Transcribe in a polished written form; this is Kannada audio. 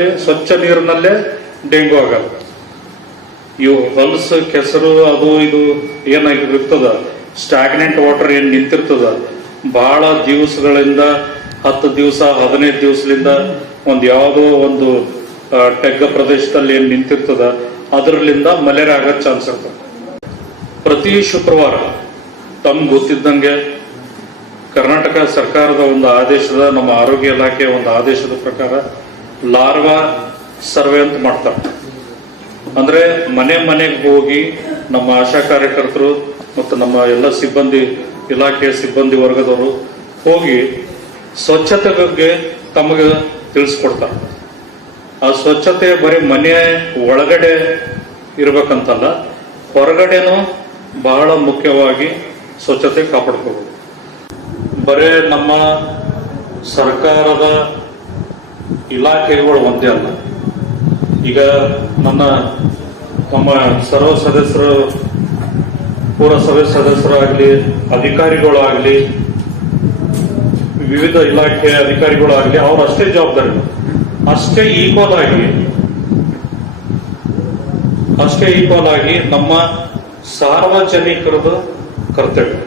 ಸ್ವಚ್ಛ ನೀರಿನಲ್ಲೇ ಡೆಂಗು ಆಗಲ್ಲ. ಇವು ಹೊಲಸು ಕೆಸರು ಅದು ಇದು ಏನಾಗಿರ್ತದ, ಸ್ಟಾಗ್ನೆಂಟ್ ವಾಟರ್ ಏನ್ ನಿಂತಿರ್ತದ, ಬಹಳ ದಿವಸಗಳಿಂದ 10 ದಿವಸ 15 ದಿವಸದಿಂದ ಯಾವುದೋ ಒಂದು ಟೆಗ್ಗ ಪ್ರದೇಶದಲ್ಲಿ ಏನ್ ನಿಂತಿರ್ತದ, ಅದರಲ್ಲಿಂದ ಮಲೇರಿಯಾ ಆಗೋ ಚಾನ್ಸ್ ಇರ್ತದೆ. ಪ್ರತಿ ಶುಕ್ರವಾರ ತಮ್ಗೆ ಗೊತ್ತಿದ್ದಂಗೆ ಕರ್ನಾಟಕ ಸರ್ಕಾರದ ಒಂದು ಆದೇಶದ, ನಮ್ಮ ಆರೋಗ್ಯ ಇಲಾಖೆ ಒಂದು ಆದೇಶದ ಪ್ರಕಾರ ಲಾರ್ವಾ ಸರ್ವೆ ಅಂತ ಮಾಡ್ತಾರೆ. ಅಂದ್ರೆ ಮನೆ ಮನೆಗೆ ಹೋಗಿ ನಮ್ಮ ಆಶಾ ಕಾರ್ಯಕರ್ತರು ಮತ್ತು ನಮ್ಮ ಎಲ್ಲ ಸಿಬ್ಬಂದಿ, ಇಲಾಖೆಯ ಸಿಬ್ಬಂದಿ ವರ್ಗದವರು ಹೋಗಿ ಸ್ವಚ್ಛತೆ ಬಗ್ಗೆ ತಮಗೆ ತಿಳಿಸ್ಕೊಡ್ತಾರೆ. ಆ ಸ್ವಚ್ಛತೆ ಬರೀ ಮನೆ ಒಳಗಡೆ ಇರ್ಬೇಕಂತಲ್ಲ, ಹೊರಗಡೆನೂ ಬಹಳ ಮುಖ್ಯವಾಗಿ ಸ್ವಚ್ಛತೆ ಕಾಪಾಡ್ಕೋಬೇಕು. ಬರೇ ನಮ್ಮ ಸರ್ಕಾರದ ಇಲಾಖೆಗಳು ಒಂದೇ ಅಲ್ಲ, ಈಗ ನಮ್ಮ ಸರ್ವ ಸದಸ್ಯರು, ಪುರಸಭೆ ಸದಸ್ಯರಾಗಲಿ, ಅಧಿಕಾರಿಗಳು ಆಗಲಿ, ವಿವಿಧ ಇಲಾಖೆಯ ಅಧಿಕಾರಿಗಳು ಆಗಲಿ, ಅವ್ರು ಅಷ್ಟೇ ಜವಾಬ್ದಾರಿ, ಅಷ್ಟೇ ಈಕ್ವಲ್ ಆಗಿ ನಮ್ಮ ಸಾರ್ವಜನಿಕರದ ಕರ್ತವ್ಯ.